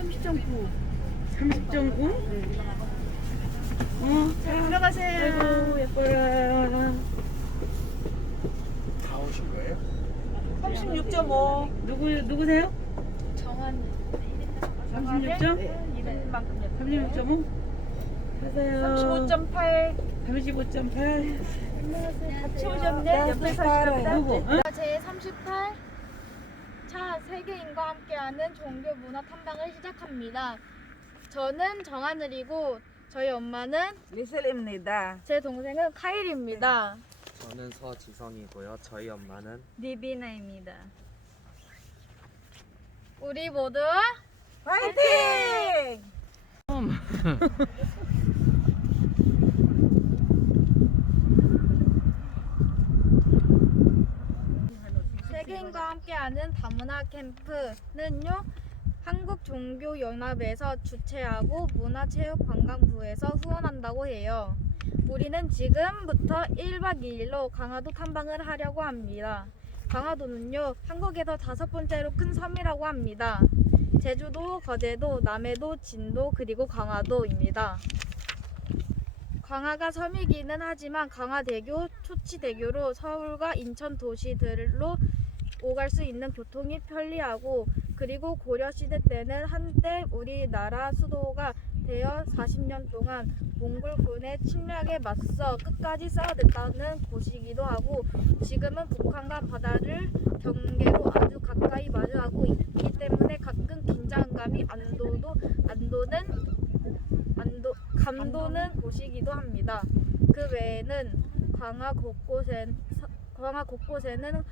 30.9. 30.9? 들어가세요. 아이고 예뻐라. 다 오신 거예요? 36.5. 누구세요? 정한 36점? 이름만큼요. 36.5? 하세요. 35.8. 35.8. 같이 오셨네. 옆에서 하시나 누구? 보다. 응? 제38 차 세계인과 함께하는 종교 문화 탐방을 시작합니다. 저는 정하늘이고 저희 엄마는 리셀입니다. 제 동생은 카일입니다. 저는 서지성이고요. 저희 엄마는 리비나입니다. 우리 모두 화이팅! 세계인과 함께하는 다문화 캠프는요, 한국종교연합에서 주최하고 문화체육관광부에서 후원한다고 해요. 우리는 지금부터 1박 2일로 강화도 탐방을 하려고 합니다. 강화도는요, 한국에서 5번째로 큰 섬이라고 합니다. 제주도, 거제도, 남해도, 진도, 그리고 강화도입니다. 강화가 섬이기는 하지만 강화대교, 초치대교로 서울과 인천 도시들로 오갈 수 있는 교통이 편리하고, 그리고 고려시대 때는 한때 우리나라 수도가 되어 40년 동안 몽골군의 침략에 맞서 끝까지 싸워냈다는 곳이기도 하고, 지금은 북한과 바다를 경계로 아주 가까이 마주하고 있기 때문에 가끔 긴장감이 감도는 곳이기도 합니다. 그 외에는 광화 곳곳에는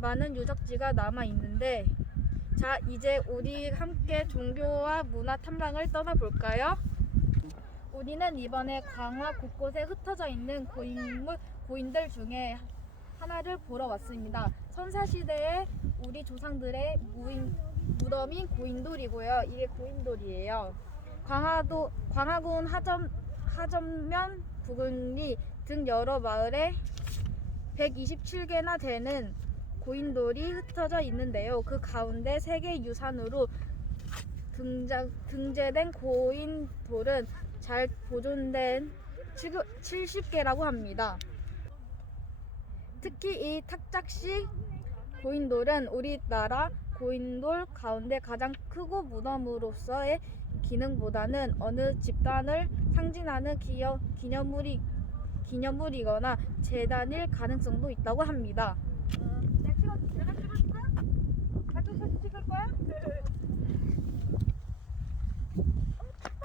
많은 유적지가 남아 있는데, 자, 이제 우리 함께 종교와 문화 탐방을 떠나볼까요? 우리는 이번에 광화 곳곳에 흩어져 있는 고인들 중에 하나를 보러 왔습니다. 선사시대의 우리 조상들의 무덤인 고인돌이고요. 이게 고인돌이에요. 광화군 하전면, 부근리 등 여러 마을에 127개나 되는 고인돌이 흩어져 있는데요. 그 가운데 세계유산으로 등재된 고인돌은 잘 보존된 70개라고 합니다. 특히 이 탁작식 고인돌은 우리나라 고인돌 가운데 가장 크고 무덤으로서의 기능보다는 어느 집단을 상징하는 기념물이거나 재단일 가능성도 있다고 합니다. 내가 찍을 거야? 가족 사진 찍을 거야?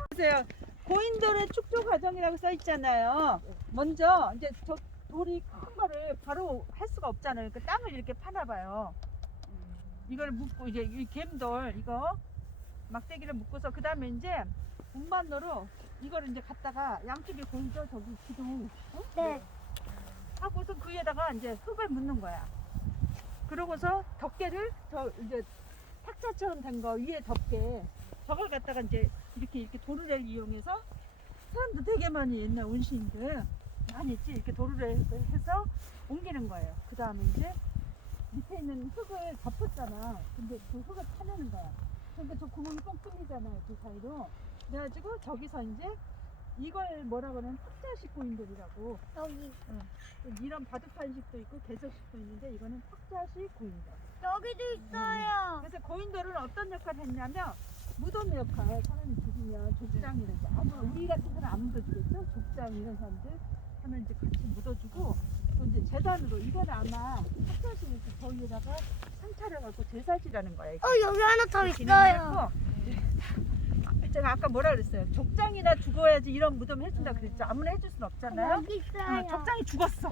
보세요. 고인돌의 축조 과정이라고 써 있잖아요. 먼저 이제 저 돌이 큰 거를 바로 할 수가 없잖아요. 그 땅을 이렇게 파나 봐요. 이걸 묶고 이제 이 겜돌 이거 막대기를 묶어서 그 다음에 이제 운반로로 이거를 이제 갖다가 양쪽에 보이죠? 저기 기둥. 어? 네. 하고서 그 위에다가 이제 흙을 묻는 거야. 그러고서 덮개를 저 이제 탁자처럼 된 거 위에 덮개 저걸 갖다가 이제 이렇게 도르래를 이용해서 사람도 되게 많이 옛날 원시인들 많이 했지. 이렇게 도르래 해서 옮기는 거예요. 그 다음에 이제 밑에 있는 흙을 덮었잖아. 근데 그 흙을 파내는 거야. 그러니까 저 구멍이 뻥 뚫리잖아요. 그 사이로. 그래가지고 저기서 이제 이걸 뭐라고 하면 탁자식 고인돌이라고. 여기. 이런 바둑판식도 있고 개석식도 있는데 이거는 탁자식 고인돌. 여기도 있어요. 그래서 고인돌은 어떤 역할을 했냐면 무덤 역할. 사람이 죽으면 족장 이런 거. 아무 우리 같은 사람 안 묻어주겠죠? 족장 이런 사람들 하면 이제 같이 묻어주고, 또 이제 재단으로 이건 아마 탁자식을 저 위에다가 상차려 갖고 제사지라는 거예요. 여기 하나 더 있어요. 제가 아까 뭐라 그랬어요? 족장이나 죽어야지 이런 무덤 해준다 그랬죠. 아무나 해줄 순 없잖아요. 여기 있어요. 족장이 죽었어.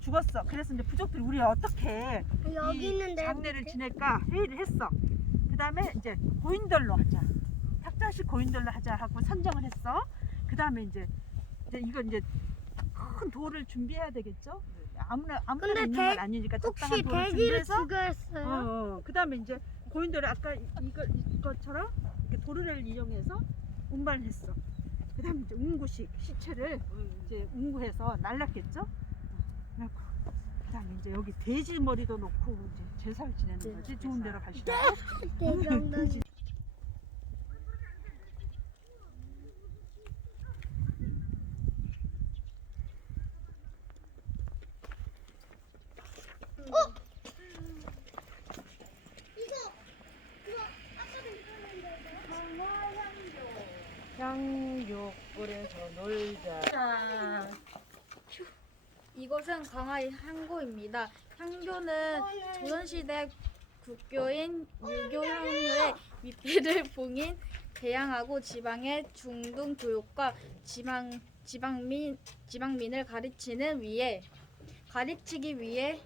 죽었어. 그래서 이제 부족들이 우리 어떻게 여기 이 있는데. 장례를 지낼까 회의를 했어. 그 다음에 이제 고인돌로 하자. 탁자식 고인돌로 하자 하고 선정을 했어. 그 다음에 이제 이거 이제 큰 돌을 준비해야 되겠죠. 아무나 근데 있는 건 아니니까 적당한 혹시 돌을 돼지를 준비해서. 죽였어요? 그 다음에 이제 고인돌을 아까 이것처럼 이렇게 도르래를 이용해서 운반을 했어. 그 다음에 이제 운구식 시체를 이제 운구해서 날랐겠죠. 그 다음에 이제 여기 돼지 머리도 놓고 이제 제사를 지내는 거지. 좋은 데로 가시라고. 대장동. 이곳은 광화의 향고입니다. 향교는 조선시대 국교인 유교 향후의 위패를 봉인 대양하고 지방의 중등 교육과 지방민을 가르치기 위해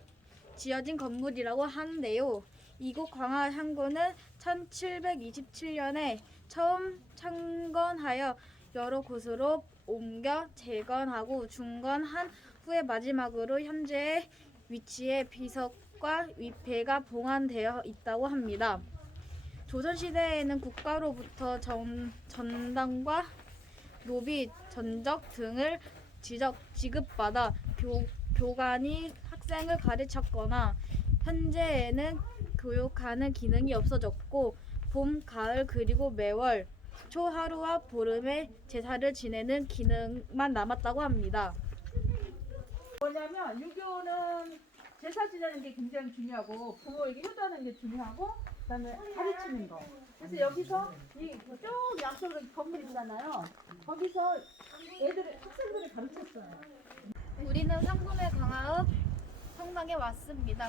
지어진 건물이라고 하는데요. 이곳 광화향고는 1727년에 처음 창건하여 여러 곳으로 옮겨 재건하고 중건한 후에 마지막으로 현재의 위치에 비석과 위패가 봉안되어 있다고 합니다. 조선시대에는 국가로부터 전당과 노비, 전적 등을 지급받아 교관이 학생을 가르쳤거나 현재에는 교육하는 기능이 없어졌고 봄, 가을 그리고 매월, 초 하루와 보름에 제사를 지내는 기능만 남았다고 합니다. 뭐냐면 유교는 제사 지내는 게 굉장히 중요하고 부모에게 효도하는 게 중요하고 그다음에 가르치는 거. 그래서 여기서 이쭉 양쪽에 건물 있잖아요. 거기서 학생들을 가르쳤어요. 우리는 상금의 광화읍 성당에 왔습니다.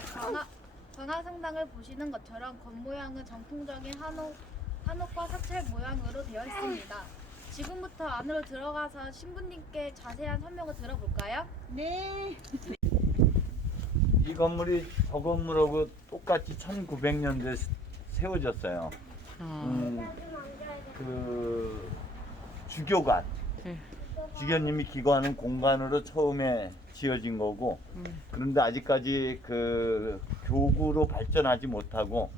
광화 성당을 보시는 것처럼 겉모양은 정통적인 한옥과 사찰 모양으로 되어 있습니다. 지금부터 안으로 들어가서 신부님께 자세한 설명을 들어볼까요? 네. 이 건물이 저 건물하고 똑같이 1900년대에 세워졌어요. 그 주교관, 주교님이 기거하는 공간으로 처음에 지어진 거고, 그런데 아직까지 그 교구로 발전하지 못하고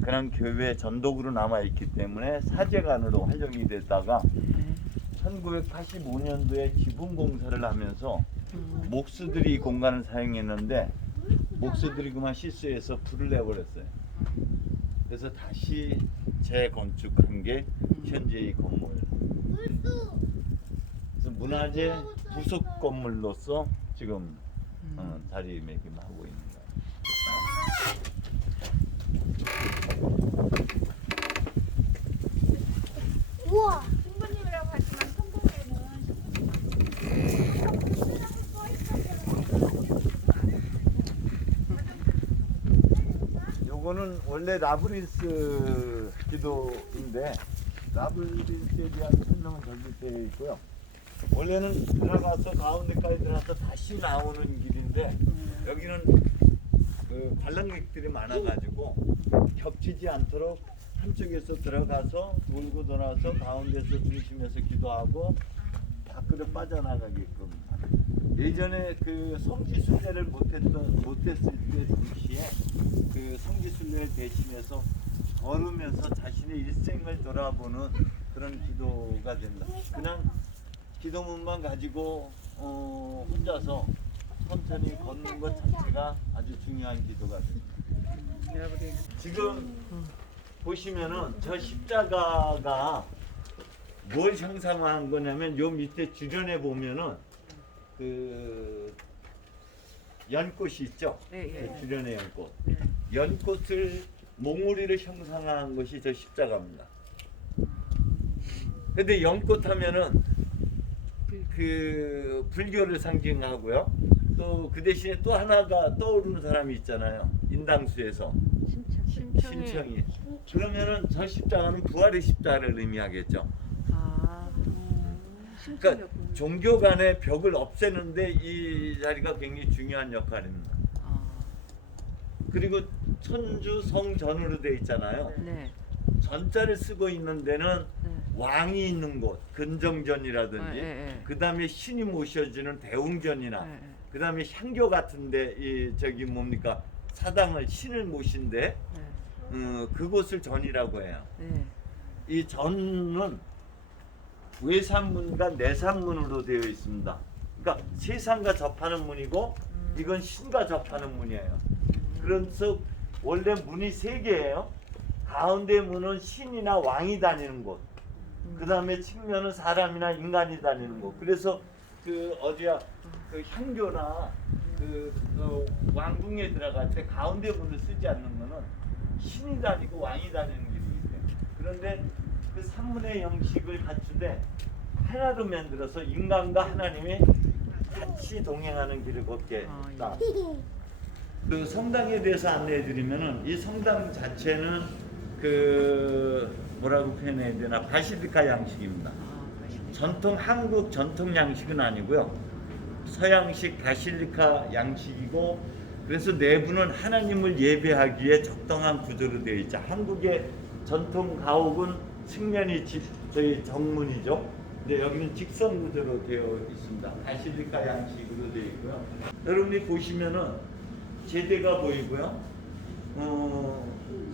그냥 교회 전독으로 남아 있기 때문에 사제관으로 활용이 됐다가 1985년도에 지붕 공사를 하면서 목수들이 이 공간을 사용했는데 목수들이 그만 실수해서 불을 내버렸어요. 그래서 다시 재건축한 게 현재 이 건물. 그래서 문화재 부속 건물로서 지금 자리매김하고 있는 거예요. 우와. 신부님이라고 하지만 성공에는 요거는 원래 라브린스 기도인데 라브린스에 대한 설명은 저기 되어 있고요. 원래는 들어가서 가운데까지 들어가서 다시 나오는 길인데 여기는 그 관람객들이 많아가지고 겹치지 않도록 한쪽에서 들어가서 돌고 돌아서 가운데서 중심에서 기도하고 밖으로 빠져나가게끔. 예전에 그 성지순례를 못했을 때 당시에 그 성지순례를 대신해서 걸으면서 자신의 일생을 돌아보는 그런 기도가 된다. 그냥 기도문만 가지고 혼자서 천천히 걷는 것 자체가 아주 중요한 기도가 됩니다. 지금 보시면은 저 십자가가 뭘 형상화한 거냐면 요 밑에 주변에 보면은 그 연꽃이 있죠. 그 주변에 연꽃. 연꽃을 몽우리를 형상화한 것이 저 십자가입니다. 근데 연꽃 하면은 그 불교를 상징하고요. 또 그 대신에 또 하나가 떠오르는 사람이 있잖아요. 인당수에서 신청이. 그러면은 저 십자가는 부활의 십자가를 의미하겠죠. 그러니까 종교 간의 벽을 없애는데 이 자리가 굉장히 중요한 역할입니다. 그리고 천주 성전으로 되어 있잖아요. 전자를 쓰고 있는 데는 왕이 있는 곳, 근정전이라든지, 그 다음에 신이 모셔지는 대웅전이나, 그 다음에 향교 같은데 이 저기 뭡니까 사당을 신을 모신데 그곳을 전이라고 해요. 이 전은 외산문과 내산문으로 되어 있습니다. 그러니까 세상과 접하는 문이고 이건 신과 접하는 문이에요. 그래서 원래 문이 세 개예요. 가운데 문은 신이나 왕이 다니는 곳. 그 다음에 측면은 사람이나 인간이 다니는 곳. 그래서 그 어디야 그 향교나 그 왕궁에 들어갈 때 가운데 문을 쓰지 않는 거는 신이 다니고 왕이 다니는 길이기 때문에. 그런데 그 삼문의 형식을 갖추되 하나로 만들어서 인간과 하나님이 같이 동행하는 길을 걷게 아, 예. 했다. 그 성당에 대해서 안내해 드리면은 이 성당 자체는 그 뭐라고 표현해야 되나 바실리카 양식입니다. 전통 한국 전통 양식은 아니고요. 서양식 바실리카 양식이고 그래서 내부는 하나님을 예배하기에 적당한 구조로 되어 있죠. 한국의 전통 가옥은 측면이 저희 정문이죠. 근데 여기는 직선 구조로 되어 있습니다. 바실리카 양식으로 되어 있고요. 여러분이 보시면은 제대가 보이고요.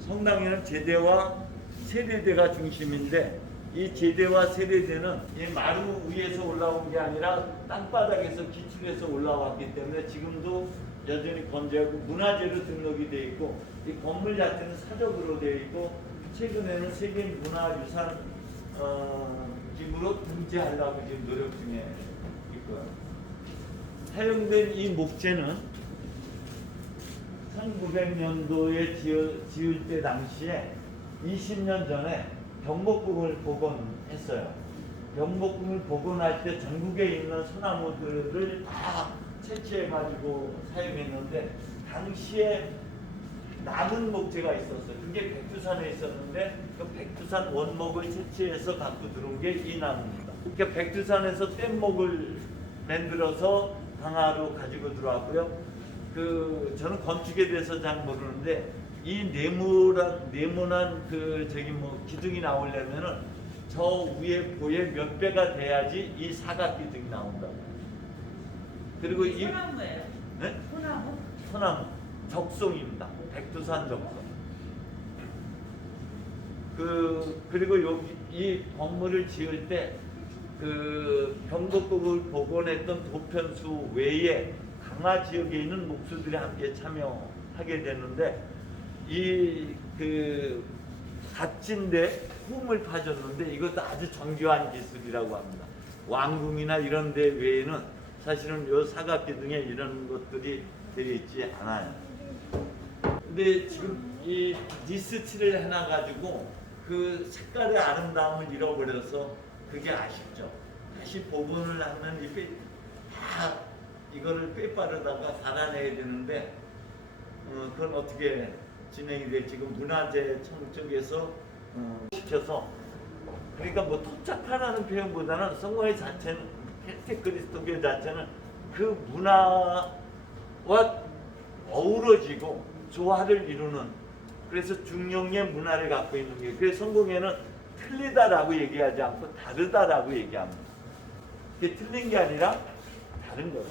성당에는 제대와 세례대가 중심인데 이 제대와 세례대는 이 마루 위에서 올라온 게 아니라 땅바닥에서 기출해서 올라왔기 때문에 지금도 여전히 건재하고 문화재로 등록이 되어 있고 이 건물 자체는 사적으로 되어 있고 최근에는 세계 문화유산 기구로 등재하려고 지금 노력 중에 있고요. 사용된 이 목재는 1900년도에 지을 때 당시에 20년 전에 경복궁을 복원했어요. 경복궁을 복원할 때 전국에 있는 소나무들을 다 채취해가지고 사용했는데 당시에 남은 목재가 있었어요. 그게 백두산에 있었는데 그 백두산 원목을 채취해서 갖고 들어온 게 이 나무입니다. 그러니까 백두산에서 뗏목을 만들어서 강화로 가지고 들어왔고요. 저는 건축에 대해서 잘 모르는데 이 네모난 기둥이 나오려면은 저 위에 보의 몇 배가 돼야지 이 사각 기둥이 나온다. 그리고 이 소나무예요? 네? 소나무? 소나무 적송입니다. 백두산 적송. 그리고 여기 이 건물을 지을 때 경복궁을 복원했던 도편수 외에 강화 지역에 있는 목수들이 함께 참여하게 되는데 갓진데 홈을 파줬는데 이것도 아주 정교한 기술이라고 합니다. 왕궁이나 이런 데 외에는 사실은 요 사각기둥에 이런 것들이 되어 있지 않아요. 근데 지금 이 니스칠을 해놔가지고 그 색깔의 아름다움을 잃어버려서 그게 아쉽죠. 다시 복원을 하면 이거를 빼빠르다가 갈아내야 되는데 그건 어떻게 진행이 될지 지금 문화재청 쪽에서 시켜서 그러니까 뭐 토착하라는 표현보다는 성모회 자체는 펜테 그리스도교 자체는 그 문화와 어우러지고 조화를 이루는 그래서 중용의 문화를 갖고 있는 게 그래서 성공회는 틀리다라고 얘기하지 않고 다르다라고 얘기합니다. 그게 틀린 게 아니라 다른 거다.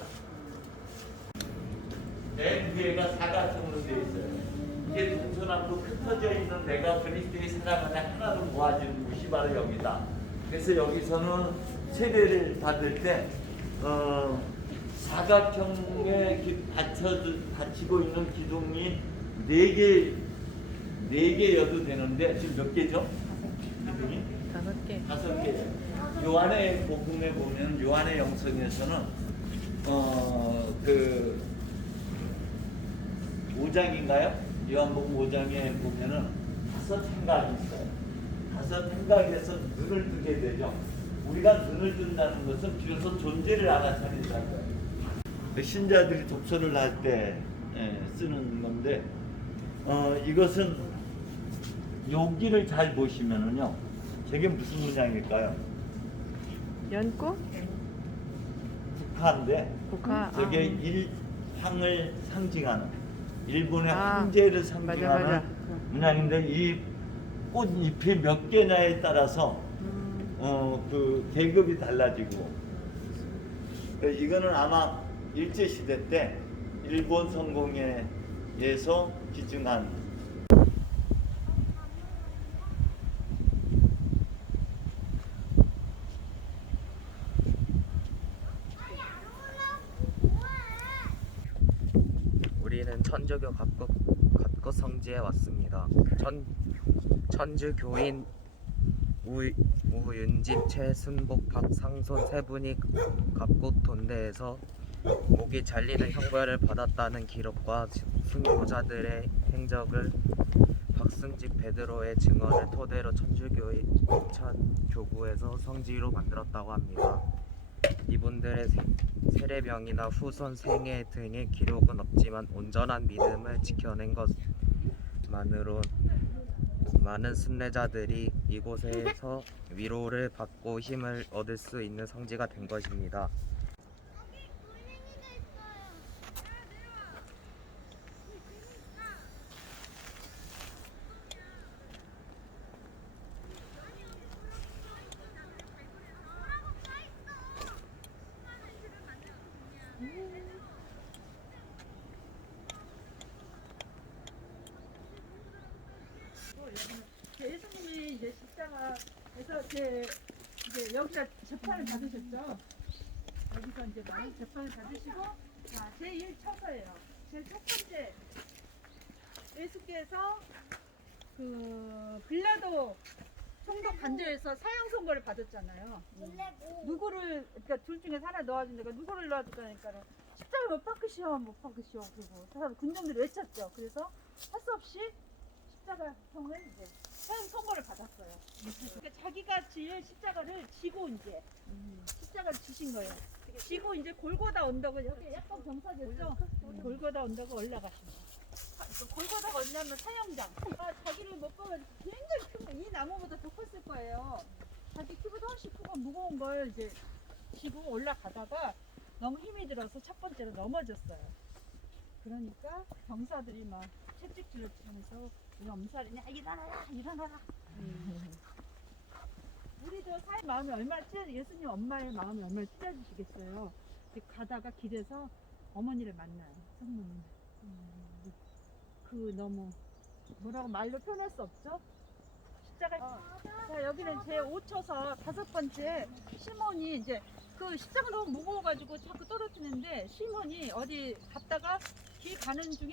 내 위에가 사각형으로 되어 있어요. 이게 동서남북 흩어져 있는 내가 그리스도의 사랑 안에 하나로 모아지는 곳이 바로 여기다. 그래서 여기서는 세례를 받을 때 사각형에 받치고 있는 기둥이 4개여도 되는데 지금 몇 개죠? 기둥이? 5개. 5개. 요한의 복음에 보면 요한의 영성에서는 5장인가요? 요한복음 5장에 보면은 5 행각이 있어요. 5 행각에서 눈을 뜨게 되죠. 우리가 눈을 뜬다는 것은 비로소 존재를 알아차린다는 거예요. 신자들이 독서를 할 때 쓰는 건데 이것은 여기를 잘 보시면은요. 저게 무슨 문양일까요? 연꽃? 국화인데 국화. 저게 일황을 상징하는 일본의 아, 황제를 상징하는 맞아. 문양인데 이 꽃잎이 몇 개냐에 따라서 계급이 달라지고 이거는 아마 일제시대 때 일본 성공회에서 기증한 우리는 천주교 갑국 성지에 왔습니다. 천주 교인 우윤집, 최순복, 박상손 세 분이 갑국 돈대에서 목이 잘리는 형벌을 받았다는 기록과 순교자들의 행적을 박승집 베드로의 증언을 토대로 천주교구에서 성지로 만들었다고 합니다. 이분들의 세례명이나 후손 생애 등의 기록은 없지만 온전한 믿음을 지켜낸 것만으로 많은 순례자들이 이곳에서 위로를 받고 힘을 얻을 수 있는 성지가 된 것입니다. 예수님이 이제 십자가에서 이제 여기다 재판을 받으셨죠. 여기서 이제 많은 재판을 받으시고, 자, 제1처서예요. 제일 첫 번째, 예수께서 그 빌라도 총독 관저에서 사형 선고를 받았잖아요. 누구를, 그러니까 둘 중에 하나 넣어준다니까 누구를 넣어줄까니까 십자가 못 박으시오, 못 박으시오. 그리고 사람 군중들이 외쳤죠. 그래서 할 수 없이 십자가형을 이제 사형 선고를 받았어요. 그러니까 자기가 질 십자가를 지고 이제 십자가를 지신 거예요. 지고 이제 골고다 언덕을 여기 약간 경사졌죠. 골고다 언덕을 올라가신 거예요. 골고다가 어디냐면 사형장. 자기를 못 보면 굉장히 큰 거, 이 나무보다 더 컸을 거예요. 자기 키보다 훨씬 크고 무거운 걸 이제 지고 올라가다가 너무 힘이 들어서 첫 번째로 넘어졌어요. 그러니까 병사들이 막 채찍질을 치면서 이 엄살이냐 일어나라 일어나라. 우리도 사의 마음이 얼마나 예수님 엄마의 마음이 얼마나 찢어지시겠어요. 가다가 길에서 어머니를 만나요. 성모님. 그 너무 뭐라고 말로 표현할 수 없죠. 십자가. 자, 여기는 제 5처서 5번째 시몬이 이제 그 십자가 너무 무거워가지고 자꾸 떨어지는데 시몬이 어디 갔다가 길 가는 중에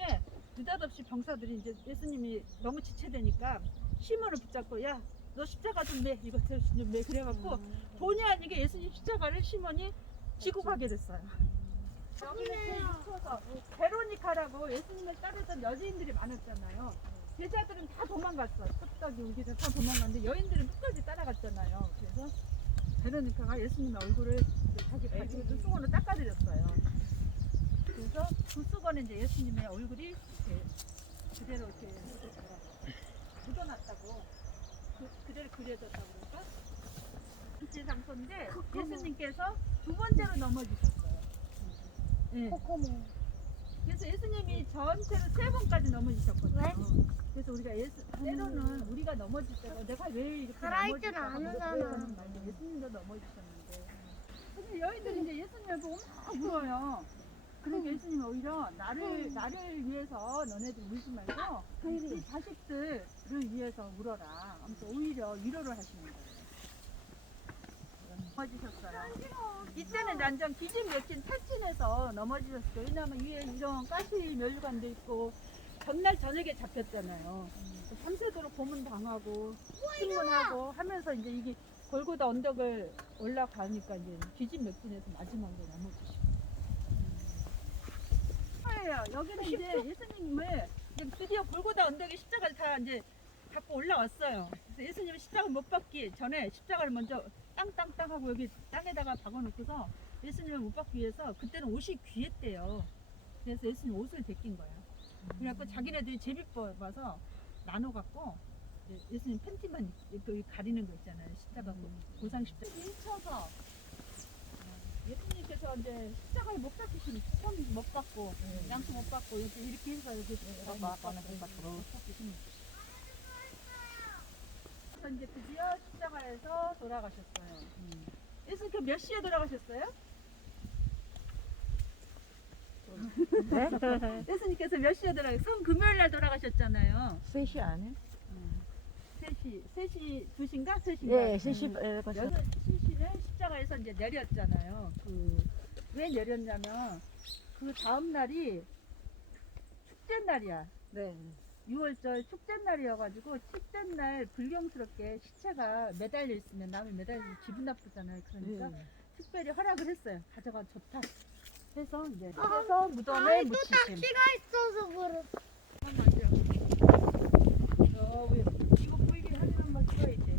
느닷없이 병사들이 이제 예수님이 너무 지체되니까 시몬을 붙잡고 야 너 십자가 좀 매 이거 좀 매 그래갖고 본의 아니게 예수님 십자가를 시몬이 지고 가게 됐어요. 여기는 제 6처서 베로니카라고 예수님을 따르던 여자인들이 많았잖아요. 제자들은 다 도망갔어. 섭덕이 오기도 다 도망갔는데 여인들은 끝까지 따라갔잖아요. 그래서 베로니카가 예수님의 얼굴을 자기 가지고 있는 수건으로 닦아드렸어요. 그래서 그 수건에 이제 예수님의 얼굴이 이렇게 그대로 이렇게 묻어놨다고 그대로 그려졌다고 그럴까? 제 장소인데 예수님께서 두 번째로 넘어지셨어요. 네. 그래서 예수님이 전체로 3번까지 넘어지셨거든요. 그래서 우리가 때로는 우리가 넘어질 때가 내가 왜 이렇게 넘어질까 하는 말이 예수님도 넘어지셨는데 근데 여인들이 이제 예수님을 보고 막 울어요. 그러니까 예수님이 오히려 나를 위해서 너네들 울지 말고 이 자식들을 위해서 울어라. 아무튼 오히려 위로를 하시는 거예요. 넘어지셨어요. 이때는 완전 기진맥진 탈진해서 넘어지셨어요. 왜냐하면 위에 이런 가시 멸관도 있고 전날 저녁에 잡혔잖아요. 밤새도록 고문당하고 신문하고 하면서 이제 이게 골고다 언덕을 올라가니까 이제 기진맥진해서 마지막으로 넘어지시고. 여기는 이제 예수님을 이제 드디어 골고다 언덕에 십자가를 다 이제 갖고 올라왔어요. 그래서 예수님은 십자가를 못 박기 전에 십자가를 먼저 땅땅땅 하고 여기 땅에다가 박아놓고서 예수님을 못 박기 위해서 그때는 옷이 귀했대요. 그래서 예수님 옷을 벗긴 거야. 그래갖고 자기네들이 제비 뽑아서 나눠갖고 예수님 팬티만 여기 가리는 거 있잖아요. 십자가 고상 십자가. 인쳐서 예수님께서 이제 십자가를 못 박히시니 손 못 받고 양손 못 받고 이렇게 해서 이렇게 못 받고 이제 드디어 십자가에서 돌아가셨어요. 예수님께서 몇 시에 돌아가셨어요? 예수님께서 몇 시에 돌아가셨어요? 금요일 날 돌아가셨잖아요. 3시 안에? 3시 2시인가? 3시인가? 예, 3시 벌써. 6시는 십자가에서 이제 내렸잖아요. 왜 내렸냐면 그 다음 날이 축제 날이야. 네. 6월절 축제 날이어가지고 축제 날 불경스럽게 시체가 매달려 있으면 남이 매달리면 기분 나쁘잖아요. 그러니까 특별히 허락을 했어요. 가져가 좋다. 해서 이제 그래서 무덤에 묻히심. 키가 있어서 그래. 이거 보이게 사진 한번 찍어야지.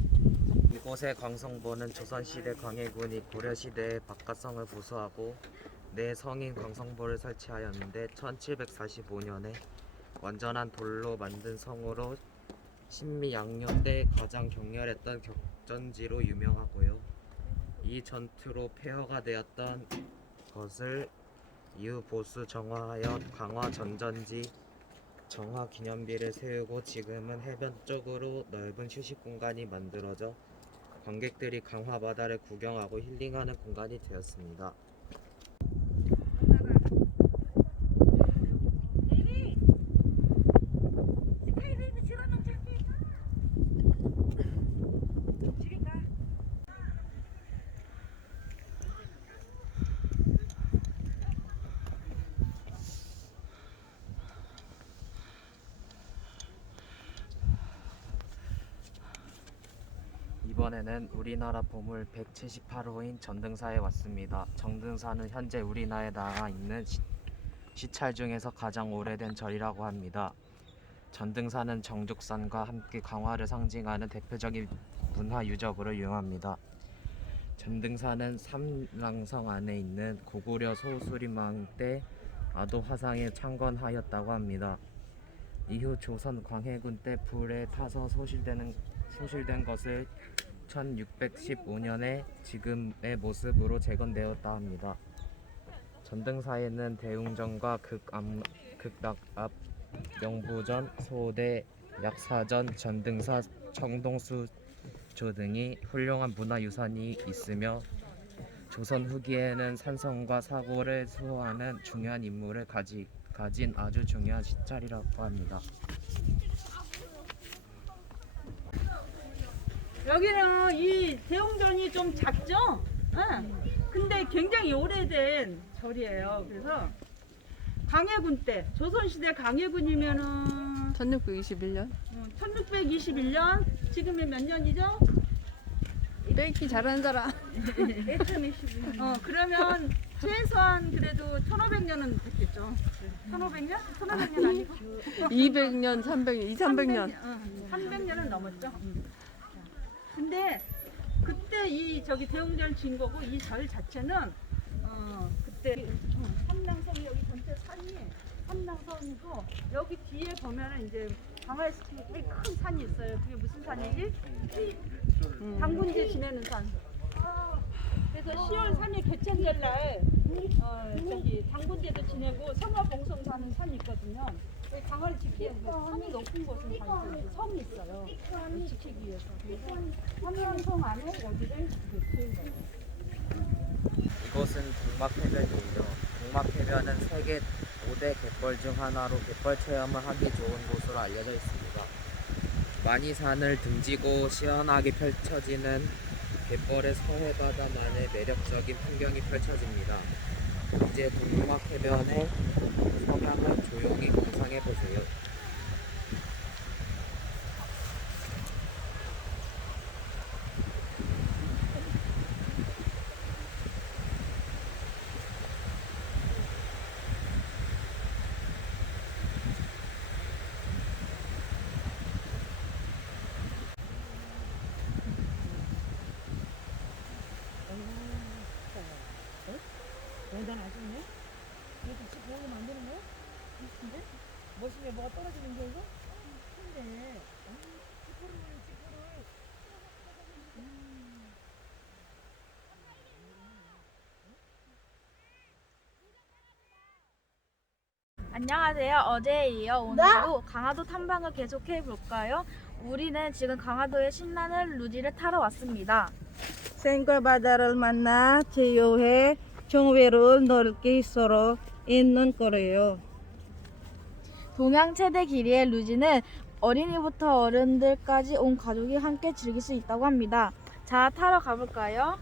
이곳의 광성보는 조선시대 광해군이 고려시대의 박가성을 보수하고 내 성인 광성보를 설치하였는데 1745년에 완전한 돌로 만든 성으로 신미양요 때 가장 격렬했던 격전지로 유명하고요. 이 전투로 폐허가 되었던 것을 이후 보수 정화하여 강화 전전지 정화 기념비를 세우고 지금은 해변 쪽으로 넓은 휴식 공간이 만들어져 관객들이 강화 바다를 구경하고 힐링하는 공간이 되었습니다. 이번에는 우리나라 보물 178호인 전등사에 왔습니다. 전등사는 현재 우리나라에 나와 있는 시찰 중에서 가장 오래된 절이라고 합니다. 전등사는 정족산과 함께 강화를 상징하는 대표적인 문화유적으로 유명합니다. 전등사는 삼랑성 안에 있는 고구려 소수림왕 때 아도 화상에 창건하였다고 합니다. 이후 조선 광해군 때 불에 타서 소실된 것을 1615년에 지금의 모습으로 재건되었다 합니다. 전등사에는 대웅전과 극락압, 영부전, 소대, 약사전, 전등사, 청동수조 등이 훌륭한 문화유산이 있으며 조선 후기에는 산성과 사고를 수호하는 중요한 임무를 가진 아주 중요한 시찰이라고 합니다. 여기는 이 대웅전이 좀 작죠? 응. 근데 굉장히 오래된 절이에요. 그래서 강해군 때, 조선시대 강해군이면은 1621년. 1621년, 지금이 몇 년이죠? 빼기 잘하는 사람. 그러면 최소한 그래도 1500년은 됐겠죠. 1500년? 1500년 아니고? 200년, 300년, 300년. 300년은 넘었죠. 근데 그때 이 저기 대웅전 진 거고 이 절 자체는 그때 삼랑성이 여기 전체 산이 삼랑성이고 여기 뒤에 보면은 이제 강화시키는 큰 산이 있어요. 그게 무슨 산이지? 당군제 지내는 산. 그래서 10월 3일 개천절 날 저기 당군제도 지내고 성화봉송사는 산이 있거든요. 강화를 지키기 위해서 산이 높은 곳은 섬이 있어요. 지키기 위해서. 그래서 삼랑성 안에 여기를 키운 거예요. 이곳은 동막해변이에요. 동막해변은 세계 5대 갯벌 중 하나로 갯벌 체험을 하기 좋은 곳으로 알려져 있습니다. 많이 산을 등지고 시원하게 펼쳐지는 갯벌의 서해바다만의 매력적인 풍경이 펼쳐집니다. 이제 동막해변의 석양을 조용히 감상해보세요. 난 아쉽네. 이거 같이 보호를 만드는 거야? 근데 멋있게 뭐가 떨어지는 게 이거? 근데 안녕하세요. 어제에 이어 오늘도 강화도 탐방을 계속해 볼까요? 우리는 지금 강화도의 신나는 루지를 타러 왔습니다. 생과 바다를 만나 제휴해 정외를 넓게 서로 있는 거래요. 동양 최대 길이의 루지는 어린이부터 어른들까지 온 가족이 함께 즐길 수 있다고 합니다. 자, 타러 가볼까요?